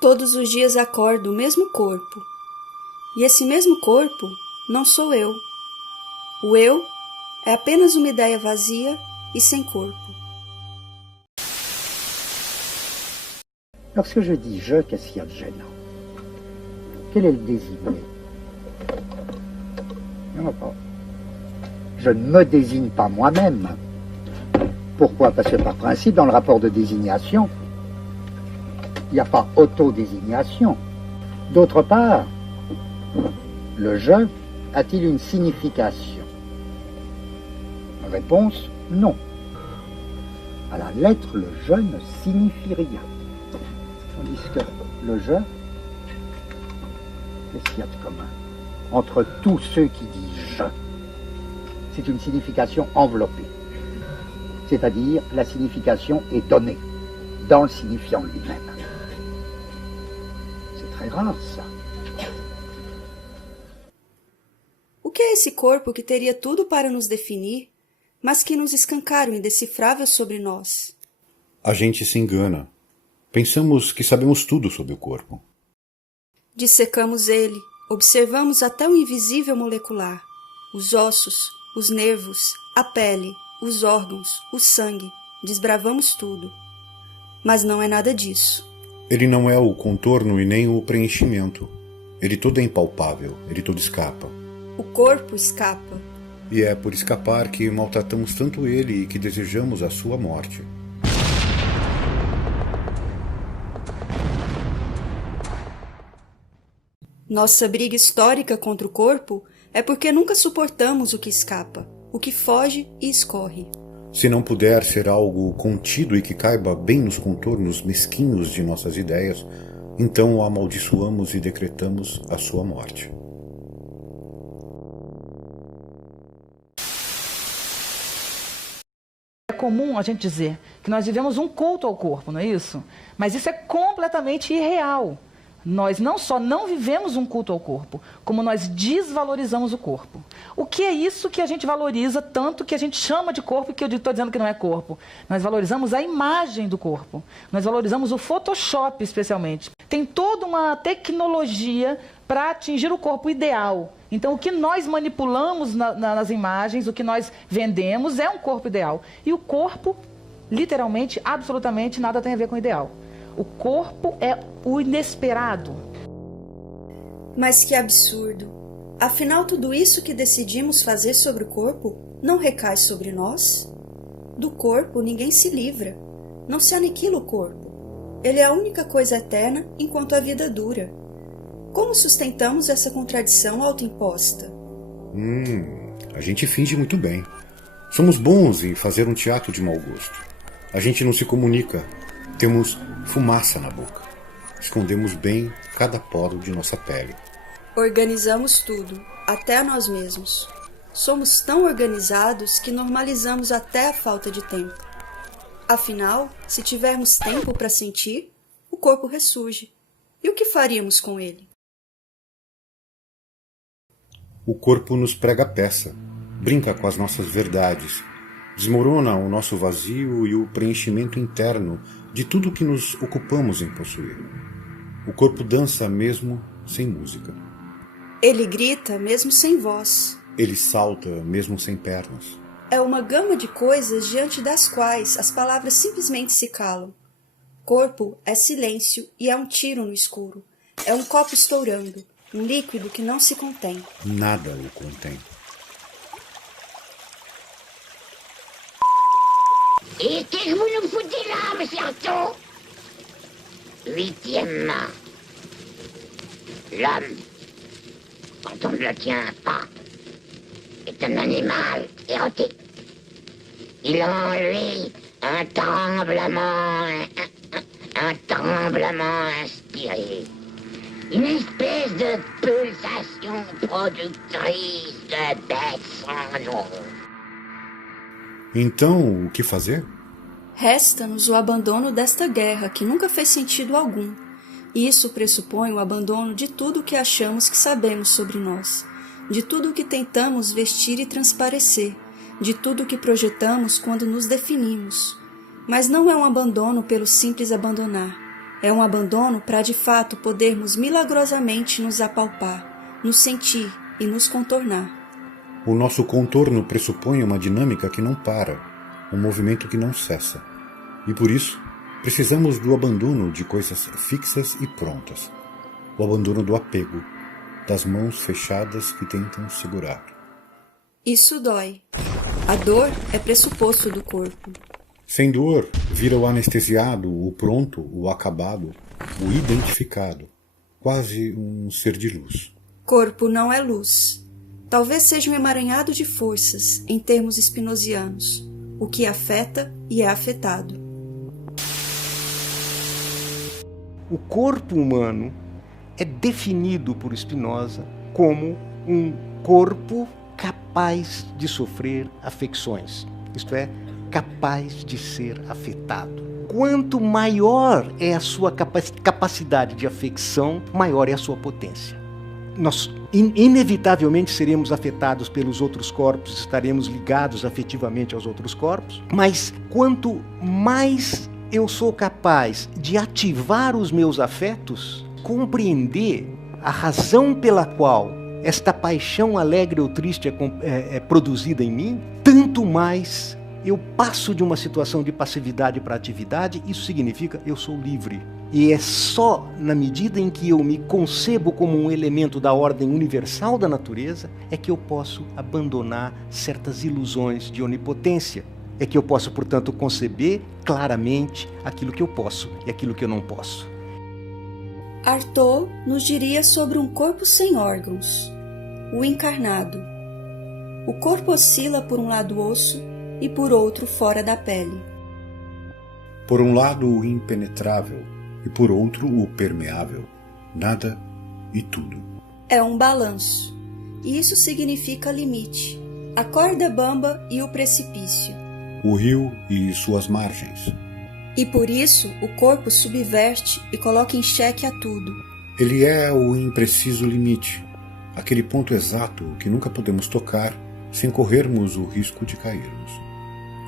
Todos os dias acordo o mesmo corpo. E esse mesmo corpo não sou eu. O eu é apenas uma ideia vazia e sem corpo. Lorsque je dis je, qu'est-ce qu'il y a de gênant? Quel est le désigné? Il n'y en a pas. Je ne me désigne pas moi-même. Pourquoi? Parce que par principe, dans le rapport de désignation, il n'y a pas autodésignation. D'autre part, le je a-t-il une signification? Réponse, non. À la lettre, le je ne signifie rien. Tandis que le je, qu'est-ce qu'il y a de commun entre tous ceux qui disent je? C'est une signification enveloppée. C'est-à-dire, la signification est donnée dans le signifiant lui-même. C'est très rare, ça. O que é esse corpo que teria tudo para nos definir, mas que nos escancara o indecifrável sobre nós? A gente se engana. Pensamos que sabemos tudo sobre o corpo. Dissecamos ele, observamos até o invisível molecular, os ossos, os nervos, a pele, os órgãos, o sangue, desbravamos tudo. Mas não é nada disso. Ele não é o contorno e nem o preenchimento. Ele todo é impalpável, ele todo escapa. O corpo escapa. E é por escapar que maltratamos tanto ele e que desejamos a sua morte. Nossa briga histórica contra o corpo é porque nunca suportamos o que escapa, o que foge e escorre. Se não puder ser algo contido e que caiba bem nos contornos mesquinhos de nossas ideias, então o amaldiçoamos e decretamos a sua morte. É comum a gente dizer que nós vivemos um culto ao corpo, não é isso? Mas isso é completamente irreal. Nós não só não vivemos um culto ao corpo, como nós desvalorizamos o corpo. O que é isso que a gente valoriza tanto, que a gente chama de corpo e que eu estou dizendo que não é corpo? Nós valorizamos a imagem do corpo. Nós valorizamos o Photoshop, especialmente. Tem toda uma tecnologia para atingir o corpo ideal. Então, o que nós manipulamos nas imagens, o que nós vendemos é um corpo ideal. E o corpo, literalmente, absolutamente nada tem a ver com o ideal. O corpo é o inesperado. Mas que absurdo! Afinal, tudo isso que decidimos fazer sobre o corpo não recai sobre nós? Do corpo ninguém se livra. Não se aniquila o corpo. Ele é a única coisa eterna enquanto a vida dura. Como sustentamos essa contradição autoimposta? A gente finge muito bem. Somos bons em fazer um teatro de mau gosto. A gente não se comunica. Temos fumaça na boca. Escondemos bem cada poro de nossa pele. Organizamos tudo, até nós mesmos. Somos tão organizados que normalizamos até a falta de tempo. Afinal, se tivermos tempo para sentir, o corpo ressurge. E o que faríamos com ele? O corpo nos prega peça, brinca com as nossas verdades, desmorona o nosso vazio e o preenchimento interno de tudo que nos ocupamos em possuir. O corpo dança mesmo sem música. Ele grita mesmo sem voz. Ele salta mesmo sem pernas. É uma gama de coisas diante das quais as palavras simplesmente se calam. Corpo é silêncio e é um tiro no escuro. É um copo estourando, um líquido que não se contém. Nada o contém. Et qu'est-ce que vous nous foutez là, monsieur Artaud? Huitièmement, l'homme, quand on ne le tient pas, est un animal érotique. Il a en lui un tremblement inspiré. Une espèce de pulsation productrice de bête sans nom. Então, o que fazer? Resta-nos o abandono desta guerra que nunca fez sentido algum. E isso pressupõe o abandono de tudo o que achamos que sabemos sobre nós, de tudo o que tentamos vestir e transparecer, de tudo o que projetamos quando nos definimos. Mas não é um abandono pelo simples abandonar. É um abandono para de fato podermos milagrosamente nos apalpar, nos sentir e nos contornar. O nosso contorno pressupõe uma dinâmica que não para, um movimento que não cessa. E por isso, precisamos do abandono de coisas fixas e prontas. O abandono do apego, das mãos fechadas que tentam segurar. Isso dói. A dor é pressuposto do corpo. Sem dor, vira o anestesiado, o pronto, o acabado, o identificado, quase um ser de luz. Corpo não é luz. Talvez seja um emaranhado de forças, em termos spinozianos, o que afeta e é afetado. O corpo humano é definido por Spinoza como um corpo capaz de sofrer afecções, isto é, capaz de ser afetado. Quanto maior é a sua capacidade de afecção, maior é a sua potência. Nós inevitavelmente seremos afetados pelos outros corpos, estaremos ligados afetivamente aos outros corpos, mas quanto mais eu sou capaz de ativar os meus afetos, compreender a razão pela qual esta paixão alegre ou triste é produzida em mim, tanto mais eu passo de uma situação de passividade para atividade. Isso significa eu sou livre. E é só na medida em que eu me concebo como um elemento da ordem universal da natureza é que eu posso abandonar certas ilusões de onipotência. É que eu posso, portanto, conceber claramente aquilo que eu posso e aquilo que eu não posso. Artaud nos diria sobre um corpo sem órgãos, o encarnado. O corpo oscila por um lado osso e por outro fora da pele. Por um lado o impenetrável e por outro o permeável, nada e tudo. É um balanço, e isso significa limite, a corda bamba e o precipício. O rio e suas margens. E por isso o corpo subverte e coloca em xeque a tudo. Ele é o impreciso limite, aquele ponto exato que nunca podemos tocar sem corrermos o risco de cairmos.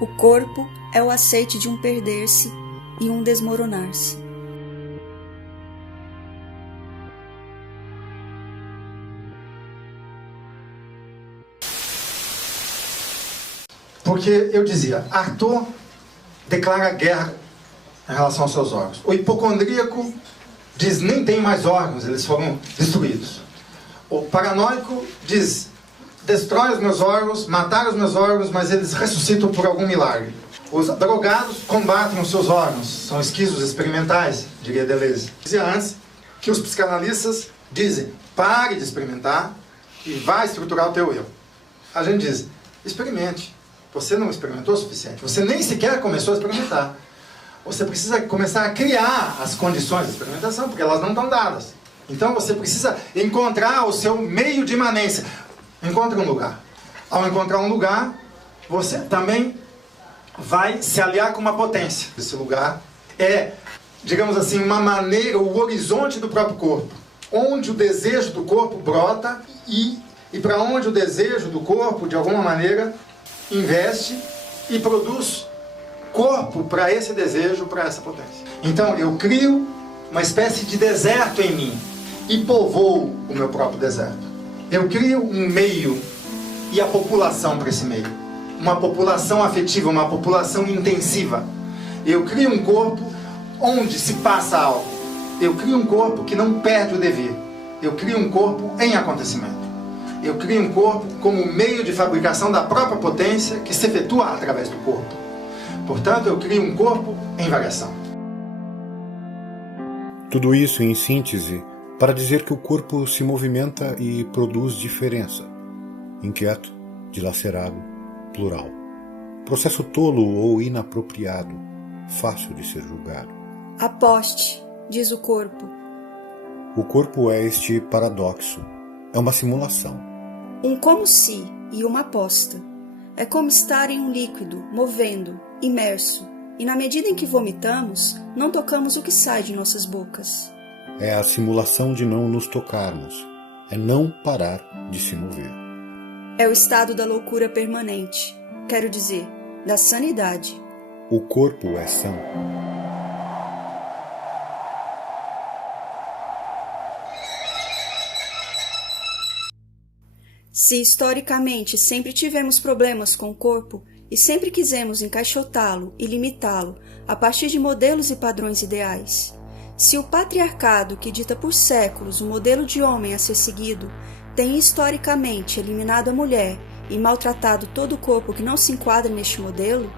O corpo é o aceite de um perder-se e um desmoronar-se. Porque eu dizia, Artaud declara guerra em relação aos seus órgãos. O hipocondríaco diz, nem tem mais órgãos, eles foram destruídos. O paranoico diz, destrói os meus órgãos, mataram os meus órgãos, mas eles ressuscitam por algum milagre. Os drogados combatem os seus órgãos, são esquizos experimentais, diria Deleuze. Dizia antes que os psicanalistas dizem, pare de experimentar e vá estruturar o teu eu. A gente diz, experimente. Você não experimentou o suficiente. Você nem sequer começou a experimentar. Você precisa começar a criar as condições de experimentação, porque elas não estão dadas. Então você precisa encontrar o seu meio de imanência. Encontre um lugar. Ao encontrar um lugar, você também vai se aliar com uma potência. Esse lugar é, digamos assim, uma maneira, o horizonte do próprio corpo. Onde o desejo do corpo brota e para onde o desejo do corpo, de alguma maneira, investe e produz corpo para esse desejo, para essa potência. Então eu crio uma espécie de deserto em mim e povoo o meu próprio deserto. Eu crio um meio e a população para esse meio. Uma população afetiva, uma população intensiva. Eu crio um corpo onde se passa algo. Eu crio um corpo que não perde o dever. Eu crio um corpo em acontecimento. Eu crio um corpo como meio de fabricação da própria potência que se efetua através do corpo. Portanto, eu crio um corpo em variação. Tudo isso em síntese para dizer que o corpo se movimenta e produz diferença. Inquieto, dilacerado, plural. Processo tolo ou inapropriado, fácil de ser julgado. Aposte, diz o corpo. O corpo é este paradoxo. É uma simulação. Um como se e uma aposta. É como estar em um líquido, movendo, imerso, e na medida em que vomitamos, não tocamos o que sai de nossas bocas. É a simulação de não nos tocarmos. É não parar de se mover. É o estado da loucura permanente, quero dizer, da sanidade. O corpo é são. Se historicamente sempre tivemos problemas com o corpo e sempre quisemos encaixotá-lo e limitá-lo a partir de modelos e padrões ideais, se o patriarcado que dita por séculos o modelo de homem a ser seguido tem historicamente eliminado a mulher e maltratado todo o corpo que não se enquadra neste modelo,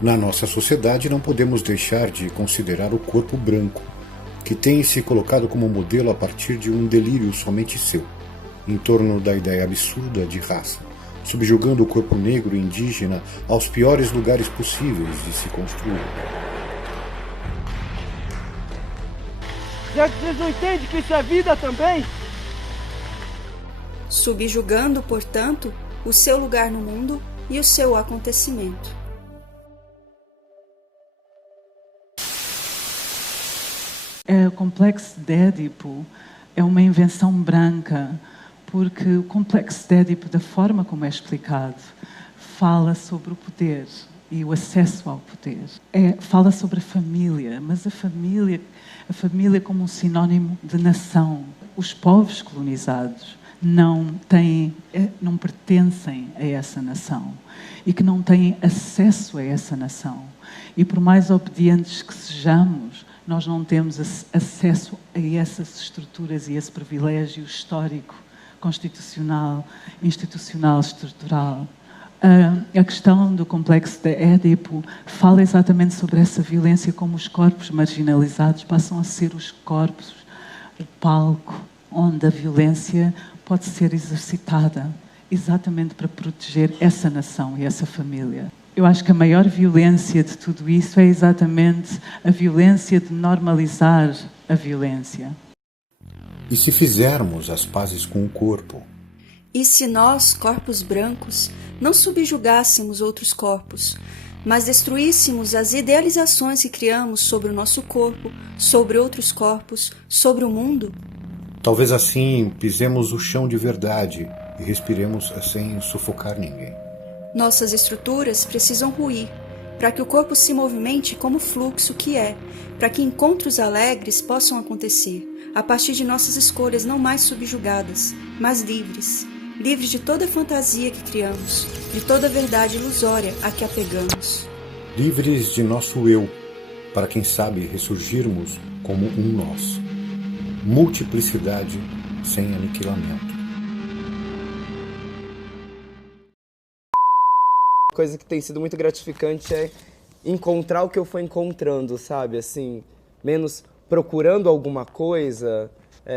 na nossa sociedade não podemos deixar de considerar o corpo branco, que tem se colocado como modelo a partir de um delírio somente seu, em torno da ideia absurda de raça, subjugando o corpo negro e indígena aos piores lugares possíveis de se construir. Já que vocês não entendem que isso é vida também? Subjugando, portanto, o seu lugar no mundo e o seu acontecimento. O complexo de Édipo é uma invenção branca, porque o complexo de Édipo, da forma como é explicado, fala sobre o poder e o acesso ao poder. Fala sobre a família, mas a família como um sinónimo de nação. Os povos colonizados não pertencem a essa nação e que não têm acesso a essa nação. E por mais obedientes que sejamos, nós não temos acesso a essas estruturas e esse privilégio histórico, constitucional, institucional, estrutural. A questão do complexo de Édipo fala exatamente sobre essa violência, como os corpos marginalizados passam a ser os corpos, o palco, onde a violência pode ser exercitada, exatamente para proteger essa nação e essa família. Eu acho que a maior violência de tudo isso é exatamente a violência de normalizar a violência. E se fizermos as pazes com o corpo? E se nós, corpos brancos, não subjugássemos outros corpos, mas destruíssemos as idealizações que criamos sobre o nosso corpo, sobre outros corpos, sobre o mundo? Talvez assim pisemos o chão de verdade e respiremos sem sufocar ninguém. Nossas estruturas precisam ruir, para que o corpo se movimente como fluxo que é, para que encontros alegres possam acontecer, a partir de nossas escolhas não mais subjugadas, mas livres, livres de toda fantasia que criamos, de toda verdade ilusória a que apegamos. Livres de nosso eu, para quem sabe ressurgirmos como um nós. Multiplicidade sem aniquilamento. Coisa que tem sido muito gratificante é encontrar o que eu fui encontrando, sabe? Assim, menos procurando alguma coisa,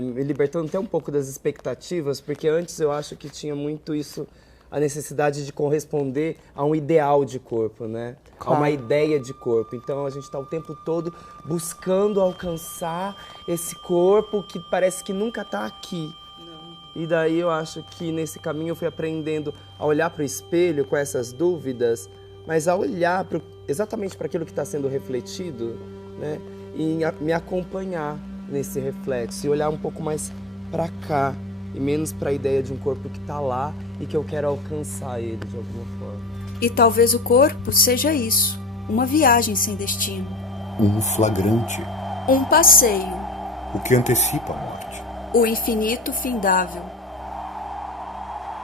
me libertando até um pouco das expectativas, porque antes eu acho que tinha muito isso, a necessidade de corresponder a um ideal de corpo, né? Claro. A uma ideia de corpo. Então a gente está o tempo todo buscando alcançar esse corpo que parece que nunca está aqui. E daí eu acho que nesse caminho eu fui aprendendo a olhar para o espelho com essas dúvidas, mas a olhar exatamente para aquilo que está sendo refletido, né? E me acompanhar nesse reflexo e olhar um pouco mais para cá e menos para a ideia de um corpo que está lá e que eu quero alcançar ele de alguma forma. E talvez o corpo seja isso, uma viagem sem destino. Um flagrante. Um passeio. O que antecipa a morte. O infinito findável.